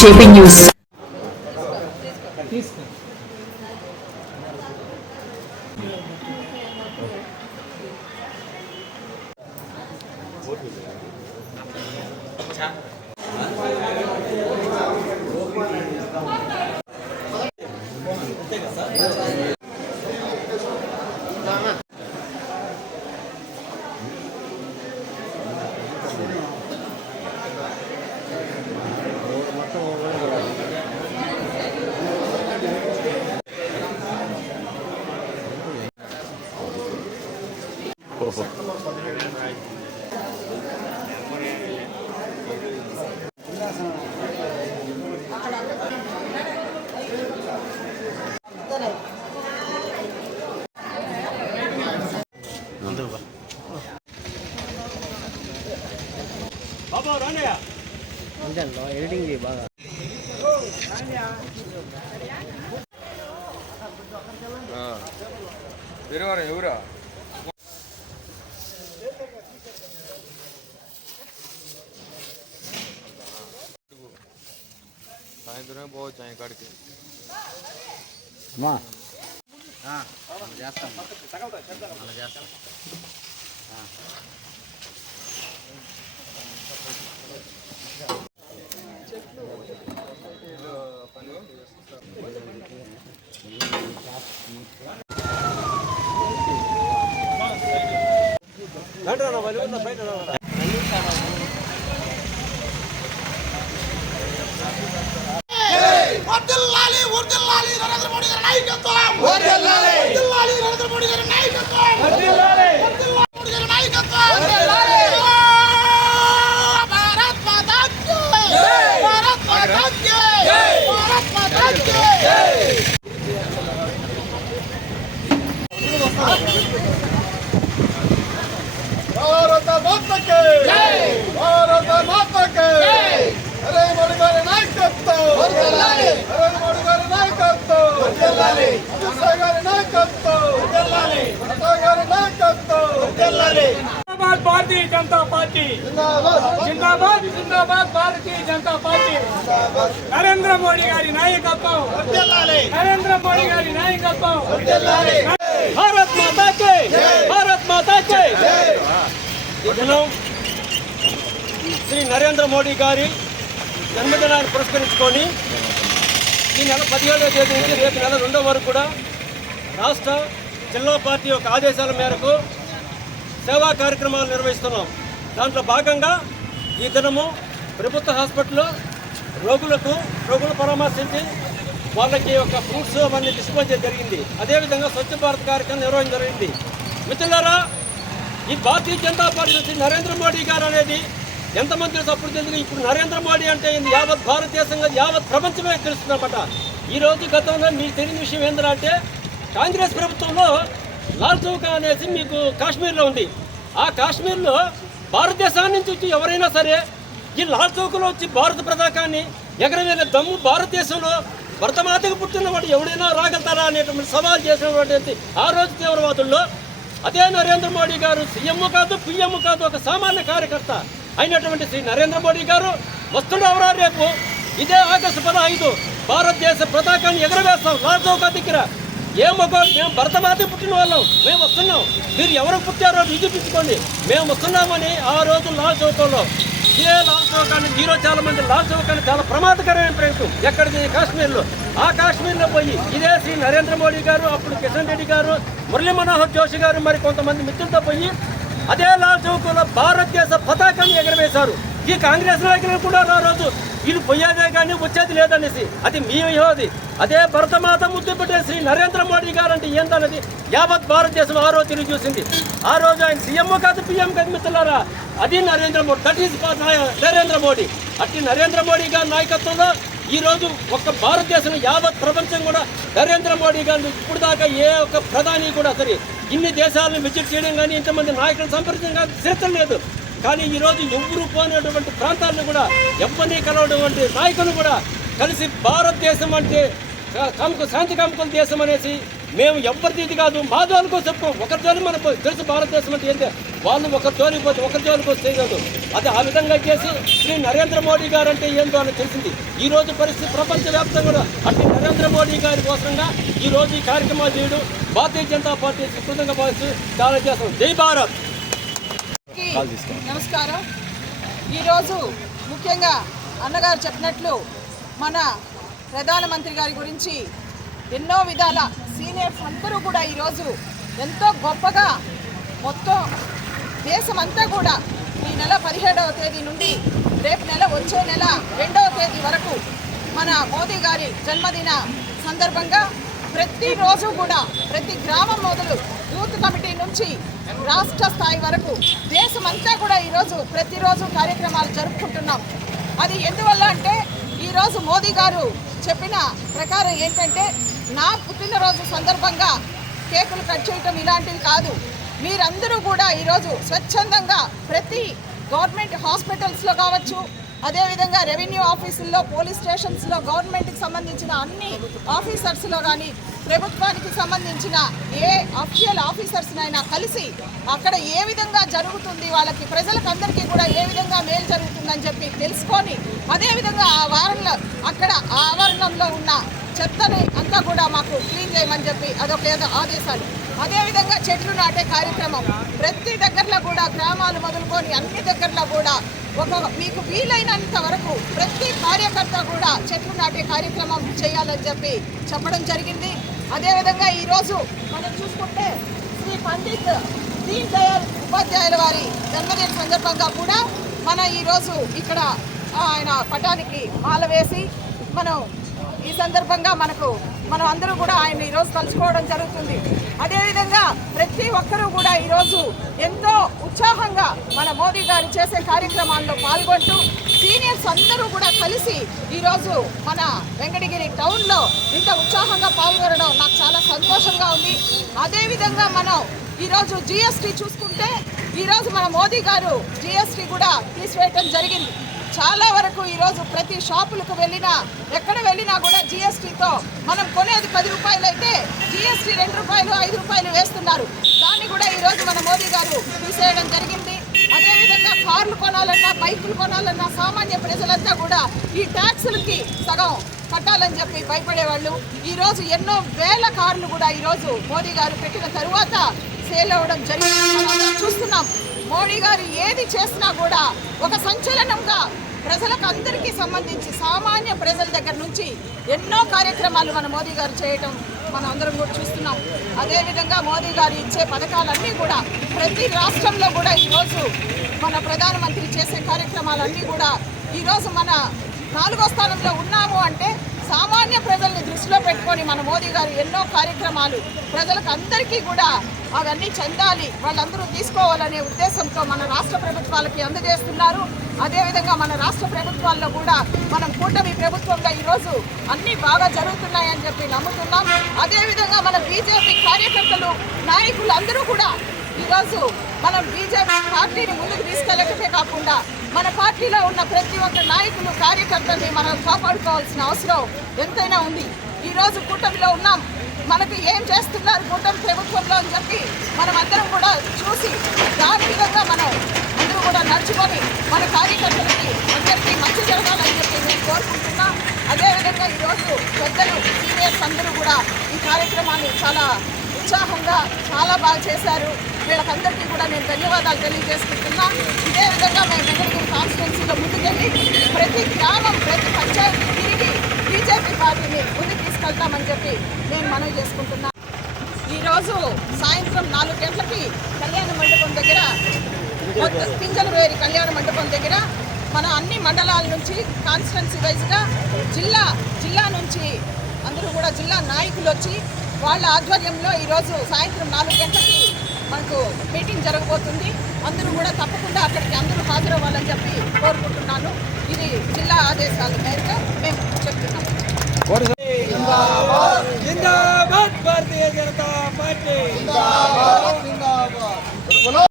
JP news. అంతే editing బాగా ఎవరా? సాయంత్రం పోవచ్చు ఆయన కాడికి. అమ్మా. చేస్తాం. అలా చేస్తాం. వర్ధిల్లాలి వర్ధిల్లాలి నరేంద్ర మోడీ గారి నాయకత్వం వర్ధిల్లాలి వర్ధిల్లాలి నరేంద్ర మోడీ గారి నాయకత్వం వర్ధిల్లాలి వర్ధిల్లాలి మోడీ గారి నాయకత్వం వర్ధిల్లాలి భారత్ మాతా కీ జై భారత్ మాతా కీ జై భారత్ మాతా కీ జై భారత మాతా కీ జై భారత మాతా కీ జై నరేంద్ర మోడీ గారి నాయకత్వం వర్ధిల్లాలి నరేంద్ర మోడీ గారి నాయకత్వం వర్ధిల్లాలి అమిత్ షా గారి నాయకత్వం వర్ధిల్లాలి నడ్డా గారి నాయకత్వం వర్ధిల్లాలి జిందాబాద్ భారతీయ జనతా పార్టీ. జిందాబాద్ జిందాబాద్ భారతీయ జనతా పార్టీ. నరేంద్ర మోడీ గారి నాయకత్వం. నరేంద్ర మోడీ గారి నాయకత్వం. భారత్ మాతా భారత్ మాతా దినం శ్రీ నరేంద్ర మోడీ గారి జన్మదినాన్ని పురస్కరించుకొని ఈ నెల పదిహేడవ తేదీ నుంచి రేపు నెల రెండో వరకు కూడా రాష్ట్ర జిల్లా పార్టీ యొక్క ఆదేశాల మేరకు సేవా కార్యక్రమాలు నిర్వహిస్తున్నాం. దాంట్లో భాగంగా ఈ దినము ప్రభుత్వ హాస్పిటల్లో రోగులకు రోగులు పరామర్శించి వాళ్ళకి ఒక ఫ్రూట్స్ అవన్నీ డిస్పోజ్ జరిగింది. అదేవిధంగా స్వచ్ఛ భారత్ కార్యక్రమం నిర్వహణ జరిగింది. మిత్రులారా ఈ భారతీయ జనతా పార్టీ నుంచి నరేంద్ర మోడీ గారు అనేది ఎంతమంది తెలుసు అప్పుడు తెలియదు ఇప్పుడు నరేంద్ర మోడీ అంటే యావత్ భారతదేశంగా యావత్ ప్రపంచమే తెలుస్తుందన్నమాట. ఈ రోజు గతంలో మీకు తెలియని విషయం ఏంటంటే కాంగ్రెస్ ప్రభుత్వంలో లాల్ అనేసి మీకు కాశ్మీర్లో ఉంది. ఆ కాశ్మీర్లో భారతదేశాన్ని నుంచి వచ్చి ఎవరైనా సరే ఈ లాల్ వచ్చి భారత పతాకాన్ని ఎగరవేల దమ్ము భారతదేశంలో భరతమాతకు పుట్టిన వాడు ఎవడైనా రాగలుగుతారా అనేటువంటి సవాల్ చేసినటువంటి ఆ రోజు తీవ్రవాదుల్లో అదే నరేంద్ర మోడీ గారు సీఎం కాదు పిఎం కాదు ఒక సామాన్య కార్యకర్త అయినటువంటి శ్రీ నరేంద్ర మోడీ గారు వస్తున్నారా రేపు? ఇదే ఆగస్టు పదహైదు భారతదేశ పతాకాన్ని ఎగరవేస్తాం లాల్ దగ్గర. ఏ మగో మేము భరతమాత పుట్టిన వాళ్ళం మేము వస్తున్నాం. మీరు ఎవరు పుట్టారో నిరూపించుకోండి మేము వస్తున్నామని ఆ రోజు లాల్ చౌకంలో. ఇదే లాల్ చౌకాన్ని హీరో చాలా మంది లాల్ చౌకాన్ని చాలా ప్రమాదకరమైన ప్రయత్నం ఎక్కడ కాశ్మీర్లో. ఆ కాశ్మీర్లో పోయి ఇదే శ్రీ నరేంద్ర మోడీ గారు అప్పుడు కిషన్ రెడ్డి గారు మురళీ మనోహర్ జోషి గారు మరి కొంతమంది మిత్రులతో పోయి అదే లాల్ చౌకంలో భారతదేశ పతాకాన్ని ఎగరవేశారు. ఈ కాంగ్రెస్ నాయకులు కూడా ఆ రోజు వీళ్ళు పోయేదే కానీ వచ్చేది లేదనేసి. అది మీ వ్యూహది అదే. భరతమాత ముద్దు పెట్టే శ్రీ నరేంద్ర మోడీ గారు అంటే ఏందన్నది? యావత్ భారతదేశం ఆ రోజు తిరిగి చూసింది. ఆ రోజు ఆయన సీఎం కాదు పిఎం కాదు మిత్రులారా? అది నరేంద్ర మోడీ దట్ ఈస్ నరేంద్ర మోడీ. అట్టి నరేంద్ర మోడీ గారి నాయకత్వంలో ఈరోజు ఒక్క భారతదేశం యావత్ ప్రపంచం కూడా నరేంద్ర మోడీ గారిని ఇప్పుడు దాకా ఏ ఒక్క ప్రధాని కూడా సరే ఇన్ని దేశాలను విజిట్ చేయడం కానీ ఇంతమంది నాయకులను సంప్రదించడం కానీ చరిత్ర లేదు కానీ ఈరోజు రోజు ఎవరు పోయినటువంటి ప్రాంతాలను కూడా ఎవరిని కలవటువంటి నాయకులు కూడా కలిసి భారతదేశం అంటే కమకు శాంతి కమకుల దేశం అనేసి మేము ఎవరిది ఇది కాదు మా జోలికో చెప్పు ఒకరి జోలి మనకు తెలుసు భారతదేశం అంటే ఏంటి? వాళ్ళు ఒక జోలికి పోతే ఒక జోలికి వస్తే కాదు. అది ఆ విధంగా చేసి శ్రీ నరేంద్ర మోడీ గారు అంటే ఏందో అని తెలిసింది. ఈ రోజు పరిస్థితి ప్రపంచవ్యాప్తంగా కూడా నరేంద్ర మోడీ గారి కోసంగా ఈ రోజు ఈ కార్యక్రమాలు చేయడం భారతీయ జనతా పార్టీ విస్తృతంగా భావిస్తూ చాలా చేస్తాం జై భారత్! నమస్కారం. ఈరోజు ముఖ్యంగా అన్నగారు చెప్పినట్లు మన ప్రధానమంత్రి గారి గురించి ఎన్నో విధాల సీనియర్స్ అందరూ కూడా ఈరోజు ఎంతో గొప్పగా మొత్తం దేశమంతా కూడా ఈ నెల పదిహేడవ తేదీ నుండి రేపు నెల వచ్చే నెల రెండవ తేదీ వరకు మన మోదీ గారి జన్మదిన సందర్భంగా ప్రతిరోజు కూడా ప్రతి గ్రామం మొదలు యూత్ కమిటీ నుంచి రాష్ట్ర స్థాయి వరకు దేశమంతా కూడా ఈరోజు ప్రతిరోజు కార్యక్రమాలు జరుపుకుంటున్నాం. అది ఎందువల్ల అంటే ఈరోజు మోదీ గారు చెప్పిన ప్రకారం ఏంటంటే నా పుట్టినరోజు సందర్భంగా కేకులు కట్ చేయటం ఇలాంటివి కాదు. మీరందరూ కూడా ఈరోజు స్వచ్ఛందంగా ప్రతి గవర్నమెంట్ హాస్పిటల్స్లో కావచ్చు అదేవిధంగా రెవెన్యూ ఆఫీసుల్లో పోలీస్ స్టేషన్స్లో గవర్నమెంట్కి సంబంధించిన అన్ని ఆఫీసర్స్లో కానీ ప్రభుత్వానికి సంబంధించిన ఏ అఫీషియల్ ఆఫీసర్స్నైనా కలిసి అక్కడ ఏ విధంగా జరుగుతుంది వాళ్ళకి ప్రజలకందరికీ కూడా ఏ విధంగా మేలు జరుగుతుందని చెప్పి తెలుసుకొని అదేవిధంగా ఆ వారంలో అక్కడ ఆ ఆవరణంలో ఉన్న చెత్తని అంతా కూడా మాకు చేయమని చెప్పి అదొక ఏదో ఆదేశాలు. అదేవిధంగా చెట్లు నాటే కార్యక్రమం. ప్రతి దగ్గరలో కూడా గ్రామాలు మొదలుకొని అన్ని దగ్గరలో కూడా ఒక మీకు వీలైనంత వరకు ప్రతి కార్యకర్త కూడా చెట్లు నాటే కార్యక్రమం చేయాలని చెప్పి చెప్పడం జరిగింది. అదేవిధంగా ఈరోజు మనం చూసుకుంటే శ్రీ పండిత్ దీన్ దయాళ్ ఉపాధ్యాయుల వారి జన్మదిన సందర్భంగా కూడా మన ఈరోజు ఇక్కడ ఆయన పటానికి మాల వేసి మనం ఈ సందర్భంగా మనకు మనం అందరూ కూడా ఆయన ఈరోజు కలుసుకోవడం జరుగుతుంది. అదేవిధంగా ప్రతి ఒక్కరూ కూడా ఈరోజు ఎంతో ఉత్సాహంగా మన మోదీ గారు చేసే కార్యక్రమాల్లో పాల్గొంటూ సీనియర్స్ అందరూ కూడా కలిసి ఈరోజు మన వెంకటగిరి టౌన్లో ఇంత ఉత్సాహంగా పాల్గొనడం నాకు చాలా సంతోషంగా ఉంది. అదేవిధంగా మనం ఈరోజు జిఎస్టీ చూసుకుంటే ఈరోజు మన మోదీ గారు జిఎస్టీ కూడా తీసివేయటం జరిగింది. చాలా వరకు ఈరోజు ప్రతి షాపులకు వెళ్ళినా ఎక్కడ వెళ్ళినా కూడా జిఎస్టీతో మనం కొనేది పది రూపాయలు అయితే జిఎస్టీ రెండు రూపాయలు ఐదు రూపాయలు వేస్తున్నారు. దాన్ని కూడా ఈరోజు మన మోదీ గారు తీసేయడం జరిగింది. అదేవిధంగా కార్లు కొనాలన్నా బైకులు కొనాలన్నా సామాన్య ప్రజలంతా కూడా ఈ ట్యాక్సులకి సగం కట్టాలని చెప్పి భయపడేవాళ్ళు. ఈరోజు ఎన్నో వేల కార్లు కూడా ఈరోజు మోదీ గారు పెట్టిన తరువాత సేల్ అవ్వడం జరిగింది. మనం చూస్తున్నాం మోడీ గారు ఏది చేసినా కూడా ఒక సంచలనంగా ప్రజలకు అందరికీ సంబంధించి సామాన్య ప్రజల దగ్గర నుంచి ఎన్నో కార్యక్రమాలు మన మోదీ గారు చేయటం మనం అందరం కూడా చూస్తున్నాం. అదేవిధంగా మోదీ గారు ఇచ్చే పథకాలన్నీ కూడా ప్రతి రాష్ట్రంలో కూడా ఈరోజు మన ప్రధానమంత్రి చేసే కార్యక్రమాలన్నీ కూడా ఈరోజు మన నాలుగో స్థానంలో ఉన్నాము అంటే సామాన్య ప్రజల్ని దృష్టిలో పెట్టుకొని మన మోదీ గారు ఎన్నో కార్యక్రమాలు ప్రజలకు అందరికీ కూడా అవన్నీ చెందాలి వాళ్ళందరూ తీసుకోవాలనే ఉద్దేశంతో మన రాష్ట్ర ప్రభుత్వాలకి అందజేస్తున్నారు. అదేవిధంగా మన రాష్ట్ర ప్రభుత్వాల్లో కూడా మనం కూటమి ప్రభుత్వంగా ఈరోజు అన్నీ బాగా జరుగుతున్నాయని చెప్పి నమ్ముతున్నాం. అదేవిధంగా మన బీజేపీ కార్యకర్తలు నాయకులు అందరూ కూడా ఈరోజు మనం బీజేపీ పార్టీని ముందుకు తీసుకెళ్ళటమే కాకుండా మన పార్టీలో ఉన్న ప్రతి ఒక్క నాయకులు కార్యకర్తల్ని మనం కాపాడుకోవాల్సిన అవసరం ఎంతైనా ఉంది. ఈరోజు కూటమిలో ఉన్నాం. మనకు ఏం చేస్తున్నారు కూటమి ప్రభుత్వంలో అని చెప్పి మనం అందరం కూడా చూసి దాని విధంగా మనం అందరూ కూడా నడుచుకొని మన కార్యకర్తలకి అందరికీ మంచి జరగాలని చెప్పి నేను కోరుకుంటున్నా. అదేవిధంగా ఈరోజు పెద్దలు సీనియర్స్ అందరూ కూడా ఈ కార్యక్రమాన్ని చాలా ఉత్సాహంగా చాలా బాగా చేశారు. వీళ్ళకందరికీ కూడా నేను ధన్యవాదాలు తెలియజేసుకుంటున్నా. ఇదే విధంగా మేము వెంకటగిరి కాన్స్టిట్యున్సీలో ముందుకెళ్ళి ప్రతి గ్రామం ప్రతి పంచాయతీ తిరిగి బీజేపీ పార్టీని ముందుకు తీసుకెళ్తామని చెప్పి నేను మనవి చేసుకుంటున్నా. ఈరోజు సాయంత్రం నాలుగు గంటలకి కళ్యాణ మండపం దగ్గర మొత్తం పింజలవేరి కళ్యాణ మండపం దగ్గర మన అన్ని మండలాల నుంచి కాన్స్టిట్యున్సీ వైజ్గా జిల్లా జిల్లా నుంచి అందరూ కూడా జిల్లా నాయకులు వచ్చి వాళ్ళ ఆధ్వర్యంలో ఈరోజు సాయంత్రం నాలుగు గంటలకి మనకు మీటింగ్ జరగబోతుంది. అందరూ కూడా తప్పకుండా అక్కడికి అందరూ హాజరవ్వాలని చెప్పి కోరుకుంటున్నాను. ఇది జిల్లా ఆదేశాల మేరకు మేము చెప్తున్నాం.